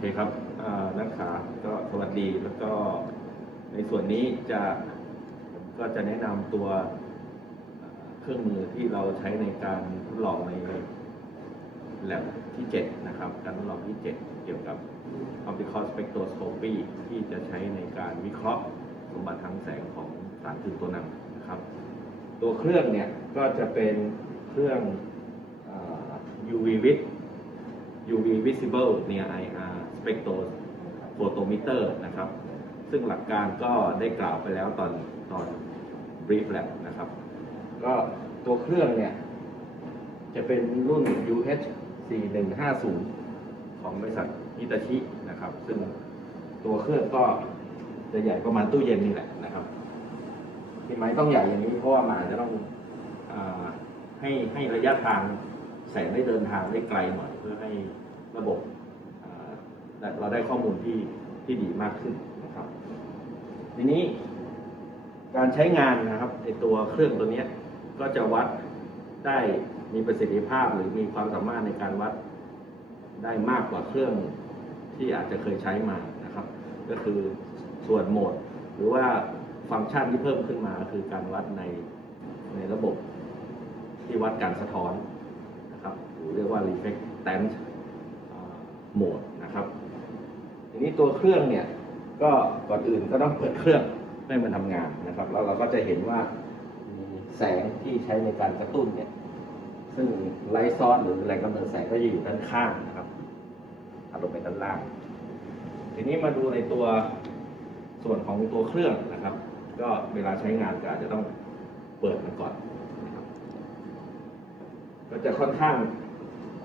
เคครับนักศึกษาก็สวัสดีแล้วก็ในส่วนนี้จะผมก็จะแนะนำตัวเครื่องมือที่เราใช้ในการทดลองในแลบที่ 7 นะครับ การทดลองที่ 7 เกี่ยวกับ optical spectroscopy ที่จะใช้ในการวิเคราะห์สมบัติทางแสงของสารตื่นตัวนำนะครับ ตัวเครื่องเนี่ยก็จะเป็นเครื่อง UV vis UV visible near IR spectrophotometer นะครับ ซึ่งหลักการก็ได้กล่าวไปแล้วตอนตอน brief lab นะครับ ก็ตัวเครื่องเนี่ย จะเป็นรุ่น UH 4150 ของบริษัทฮิตาชินะครับ ซึ่งตัวเครื่องก็จะใหญ่ประมาณตู้เย็นนี่แหละนะครับที่ไม้ต้องใหญ่อย่างนี้เพราะว่ามันอาจะต้องอให้ให้ระยะทางแสงได้เดินทางได้ไกลหน่อยเพื่อให้ระบบาได้เราได้ข้อมูลที่ที่ดีมากขึ้นนะครับ ทีนี้การใช้งานนะครับไอตัวเครื่องตัวนี้ก็จะวัดได้มีประสิทธิภาพหรือมีความสามารถในการวัดได้มากกว่าเครื่องที่อาจจะเคยใช้มานะครับ ก็คือส่วนโหมด หรือว่าฟังก์ชันที่เพิ่มขึ้นมาคือการวัดในในระบบที่วัดการสะท้อนนะครับหรือเรียกว่า reflectance mode นะครับ ทีนี้ตัวเครื่องเนี่ยก็ก่อนอื่นก็ต้องเปิดเครื่องให้มันทำงานนะครับ แล้วเราก็จะเห็นว่ามีแสงที่ใช้ในการกระตุ้นเนี่ย ซึ่งไลท์ซอสหรือแหล่งกำเนิดแสงก็จะอยู่ด้านข้างนะครับถัดลงไปด้านล่าง ทีนี้มาดูในตัวส่วนของตัวเครื่องนะครับ ก็เวลาใช้งานก็อาจจะต้องเปิดมันก่อน ก็จะค่อนข้าง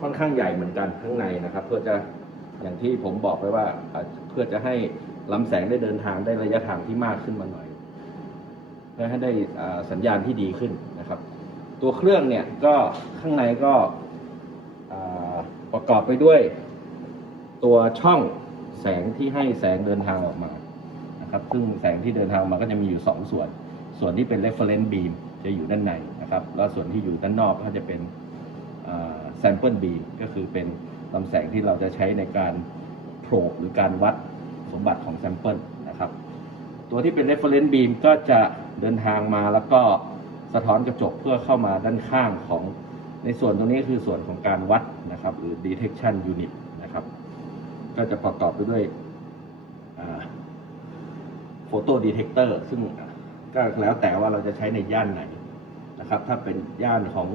ค่อนข้างใหญ่เหมือนกันข้างในนะครับ เพื่อจะ อย่างที่ผมบอกไปว่าเพื่อจะให้ลำแสงได้เดินทางได้ระยะทางที่มากขึ้นมาหน่อย เพื่อให้ได้สัญญาณที่ดีขึ้นนะครับ ตัวเครื่องเนี่ยก็ข้างในก็ประกอบไปด้วย ตัวช่องแสงที่ให้แสงเดินทางออกมานะครับ ซึ่งแสงที่เดินทางมาก็จะมีอยู่ 2 ส่วน ส่วนที่เป็น reference beam จะอยู่ด้านในนะครับ แล้วส่วนที่อยู่ด้านนอกก็จะเป็น sample B ก็คือเป็นลำแสงที่เราจะใช้ในการโผล่หรือการวัดสมบัติของ sample นะครับ ตัวที่เป็น reference beam ก็จะเดินทางมาแล้วก็สะท้อนกระจกเพื่อเข้ามาด้านข้างของในส่วนตรงนี้คือส่วนของการวัดนะครับ หรือ detection unit นะครับ ก็จะประกอบไปด้วยโฟโตดีเทคเตอร์ซึ่งก็แล้วแต่ว่าเราจะใช้ในย่านไหนนะครับ ถ้าเป็นย่านของ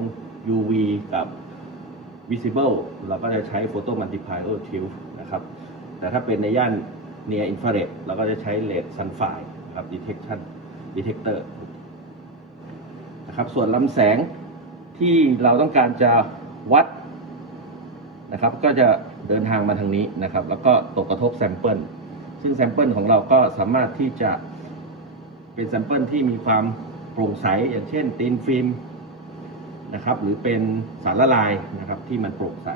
UV กับ visible เราก็จะใช้ photo multiplier tube นะครับ แต่ถ้าเป็นในย่าน near infrared เราก็จะใช้ LED sunfire นะครับ detection detector นะครับ ส่วนลำแสงที่เราต้องการจะวัดนะครับ ก็จะเดินทางมาทางนี้นะครับ แล้วก็ตกกระทบแซมเปิลซึ่งแซมเปิลของเราก็สามารถที่จะเป็นแซมเปิลที่มีความโปร่งใส อย่างเช่นตีนฟิล์ม นะครับ หรือเป็นสารละลายนะครับ ที่มันโปร่งใส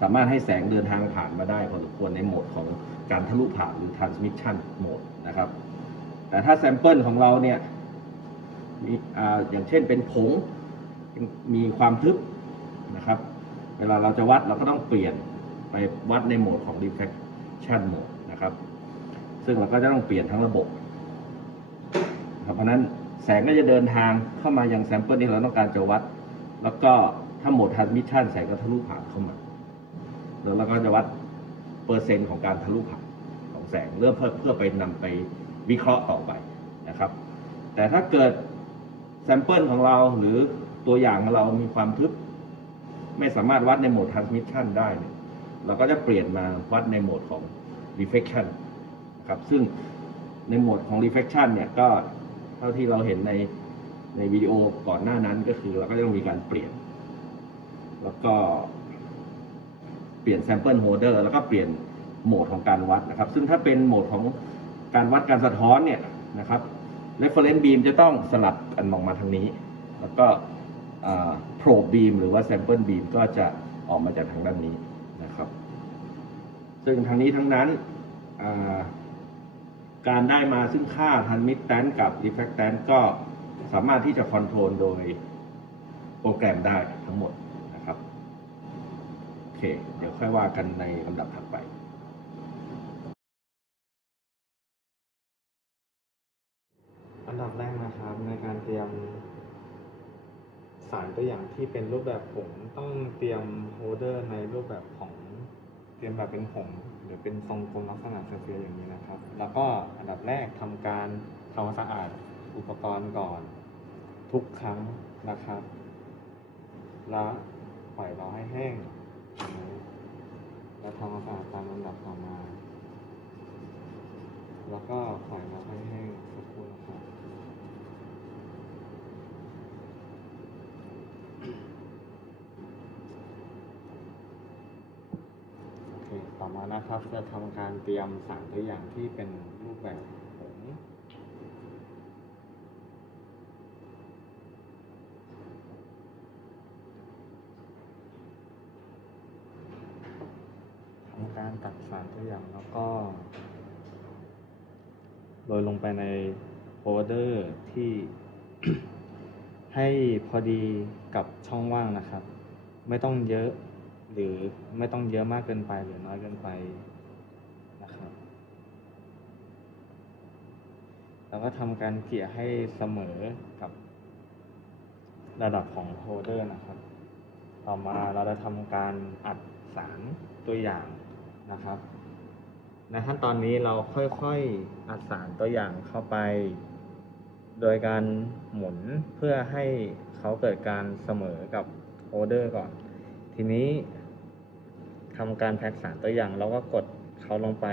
สามารถให้แสงเดินทางผ่านมาได้พอสมควรในโหมดของการทะลุผ่านหรือ transmission mode นะครับ แต่ถ้าแซมเปิลของเราเนี่ยมีอ่าอย่างเช่นเป็นผงมีความทึบนะครับ เวลาเราจะวัดเราก็ต้องเปลี่ยนไปวัดในโหมดของ reflection mode นะครับ ซึ่งเราก็จะต้องเปลี่ยนทั้งระบบครับเพราะนั้น แสงก็จะเดินทางเข้ามาอยังแซมเปิลที่เราต้องการจะวัด แล้วก็ถ้าโหมด transmission แสงก็ทะลุผ่านเข้ามาแล้วเราก็จะวัดเปอร์เซ็นต์ของการทะลุผ่านของแสงเพื่อเพื่อเพื่อไปนำไปวิเคราะห์ต่อไปนะครับ แต่ถ้าเกิดแซมเปิลของเราหรือตัวอย่างของเรามีความทึบ ไม่สามารถวัดในโหมด transmission ได้เนี่ยเราก็จะเปลี่ยนมาวัดในโหมดของ reflection นะครับซึ่งในโหมดของ reflection เนี่ยก็ ท่าที่เราเห็นในในวิดีโอก่อนหน้านั้นก็คือเราก็ต้องมีการเปลี่ยน แล้วก็เปลี่ยน sample holder แล้วก็เปลี่ยนโหมดของการวัดนะครับ ซึ่งถ้าเป็นโหมดของการวัดการสะท้อนเนี่ยนะครับ reference beam จะต้องสลับกันมองมาทางนี้ แล้วก็โปรบีมหรือว่า sample beam ก็จะออกมาจากทางด้านนี้นะครับ ซึ่งทางนี้ทั้งนั้นอ่า การได้มาซึ่งค่าพันมิตแตนกับอีเฟกแตนก็สามารถที่จะคอนโทรลโดยโปรแกรมได้ทั้งหมดนะครับ โอเค เดี๋ยวค่อยว่ากันในลำดับถัดไปอันดับแรกนะครับในการเตรียมสารตัวอย่างที่เป็นรูปแบบผงต้องเตรียมโฮเดอร์ในรูปแบบของเตรียมแบบเป็นผง รือเป็นทรงกลมลักษณะสเฟียร์อย่างนี้นะครับ แล้วก็อันดับแรกทำการทำความสะอาดอุปกรณ์ก่อน ทุกครั้งนะครับ แล้วปล่อยรอให้แห้ง แล้วทำความสะอาดตามลำดับต่อมา แล้วก็ปล่อยรอให้แห้งสักครู่นะครับ โอเค ต่อมานะครับ จะทำการเตรียมสารตัวอย่างที่เป็นรูปแบบผงทำการตัดสารตัวอย่างแล้วก็โรยลงไปในโฮลเดอร์ที่ให้พอดีกับช่องว่างนะครับ ไม่ต้องเยอะ หรือไม่ต้องเยอะมากเกินไปหรือน้อยเกินไปนะครับแล้วก็ทำการเกลี่ยให้เสมอกับระดับของโฮเดอร์นะครับ ต่อมาเราจะทำการอัดสารตัวอย่างนะครับ ในขั้นตอนนี้เราค่อยๆอัดสารตัวอย่างเข้าไป โดยการหมุนเพื่อให้เขาเกิดการเสมอกับโฮเดอร์ก่อน ทีนี้ำการแพ็กสารตัวอย่างแล้วก็กดเขาลงไป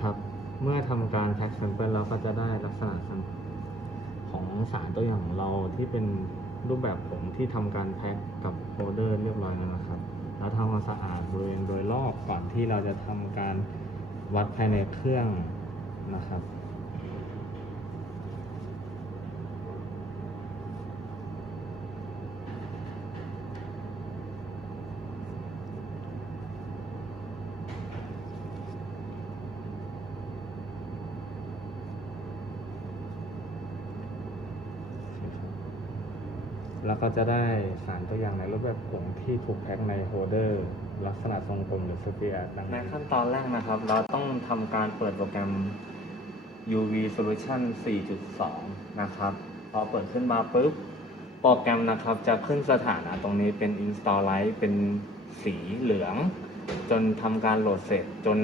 ครับ เมื่อทำการแพ็กแซมเปิลเราก็จะได้ลักษณะของสารตัวอย่างของเราที่เป็นรูปแบบผงที่ทำการแพ็กกับโฮลเดอร์เรียบร้อยแล้วนะครับ แล้วทำความสะอาดบริเวณโดยรอบก่อนที่เราจะทำการวัดภายในเครื่องนะครับ แล้วก็จะได้สารตัวอย่างในรูปแบบผงที่ถูกแพ็คในโฮเดอร์ ลักษณะทรงกลมหรือสเฟียร์ดังในขั้นตอนแรกนะครับ เราต้องทำการเปิดโปรแกรม UV Solution 4.2 นะครับ พอเปิดขึ้นมาปุ๊บ โปรแกรมนะครับจะขึ้นสถานะตรงนี้เป็น Install Light เป็นสีเหลือง จนทำการโหลดเสร็จ จน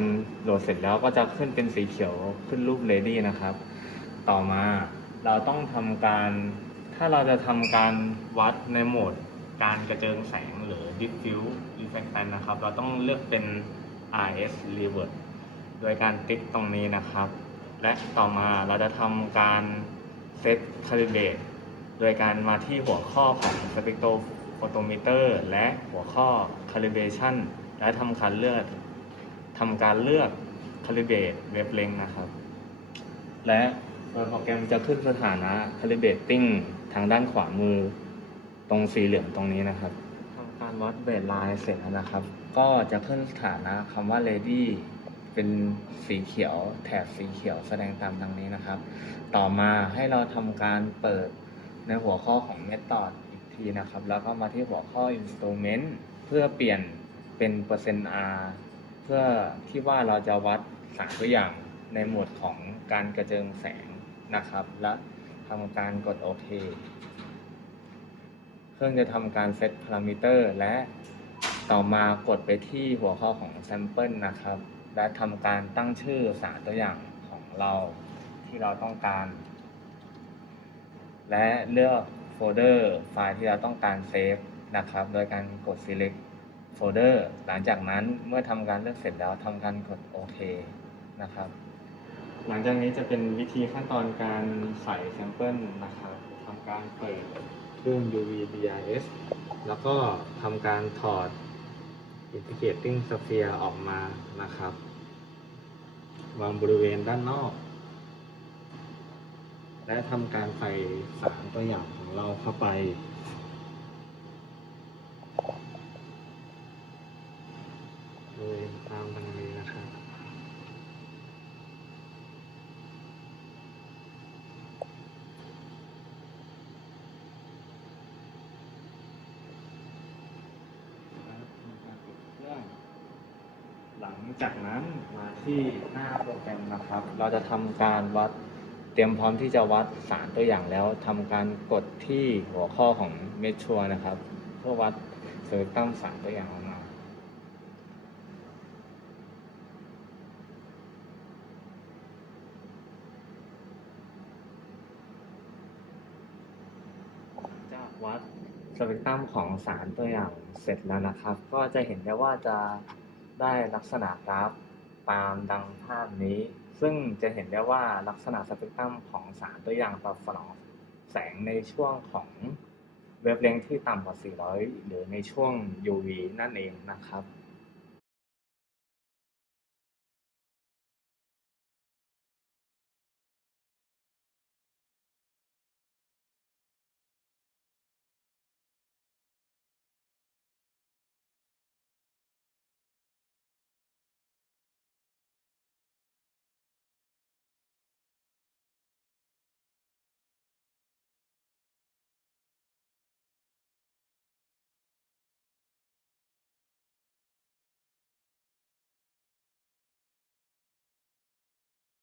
โหลดเสร็จแล้วก็จะขึ้นเป็นสีเขียวขึ้นรูป Ready นะครับ ต่อมาเราต้องทำการ ถ้าเราจะทำการวัดในโหมดการกระเจิงแสงหรือ diffuse reflectance นะครับ เราต้องเลือกเป็น RS revert โดยการติ๊กตรงนี้นะครับ และต่อมาเราจะทำการเซต calibrate โดยการมาที่หัวข้อของ spectrophotometer และหัวข้อ calibration และทำการเลือกทำการเลือก calibrate wavelength นะครับ และโปรแกรมจะขึ้นสถานะ calibrating ทางด้านขวามือตรงสีเหลืองตรงนี้นะครับทำการวัดเบสไลน์เสร็จแล้วนะครับ ก็จะขึ้นสถานะคำว่า ready เป็นสีเขียวแถบสีเขียวแสดงตามดังนี้นะครับ ต่อมาให้เราทำการเปิดในหัวข้อของ method อีกทีนะครับ แล้วก็มาที่หัวข้อ instrument เพื่อเปลี่ยนเป็นเปอร์เซ็นต์ R เพื่อที่ว่าเราจะวัดสารตัวอย่างในหมวดของการกระเจิงแสงนะครับ และ ทำการกดโอเค เครื่องจะทำการเซตพารามิเตอร์และต่อมากดไปที่หัวข้อของ Sample นะครับ และทำการตั้งชื่อสารตัวอย่างของเราที่เราต้องการ และเลือกโฟลเดอร์ไฟล์ที่เราต้องการเซฟนะครับ โดยการกด select โฟลเดอร์หลังจากนั้นเมื่อทำการเลือกเสร็จแล้วทำการกดโอเคนะครับ หลังจากนี้จะเป็นวิธีขั้นตอนการใส่แซมเปิลนะครับทำการเปิดเครื่อง UV BIS แล้วก็ทำการถอด Integrating Sphere ออกมานะครับ วางบริเวณด้านนอก และทำการใส่สารตัวอย่างของเราเข้าไปโดยตามดังนี้นะครับ และทำการกดเครื่องหลัง จากนั้นมาที่หน้าโปรแกรมนะครับ เราจะทำการวัดเตรียมพร้อมที่จะวัดสารตัวอย่างแล้วทำการกดที่หัวข้อของเมชชัวนะครับ เพื่อวัดเซอร์ตัมสารตัวอย่างออกมาจากวัดสเปกตรัมของสารตัวอย่างเสร็จแล้วนะครับ ก็จะเห็นได้ว่าจะ ได้ลักษณะกราฟตามดังภาพนี้ ซึ่งจะเห็นได้ว่าลักษณะสเปกตรัมของสารตัวอย่างตอบสนองแสงในช่วงของเวฟเลงที่ต่ำกว่า 400 หรือในช่วง UV นั่นเองนะครับ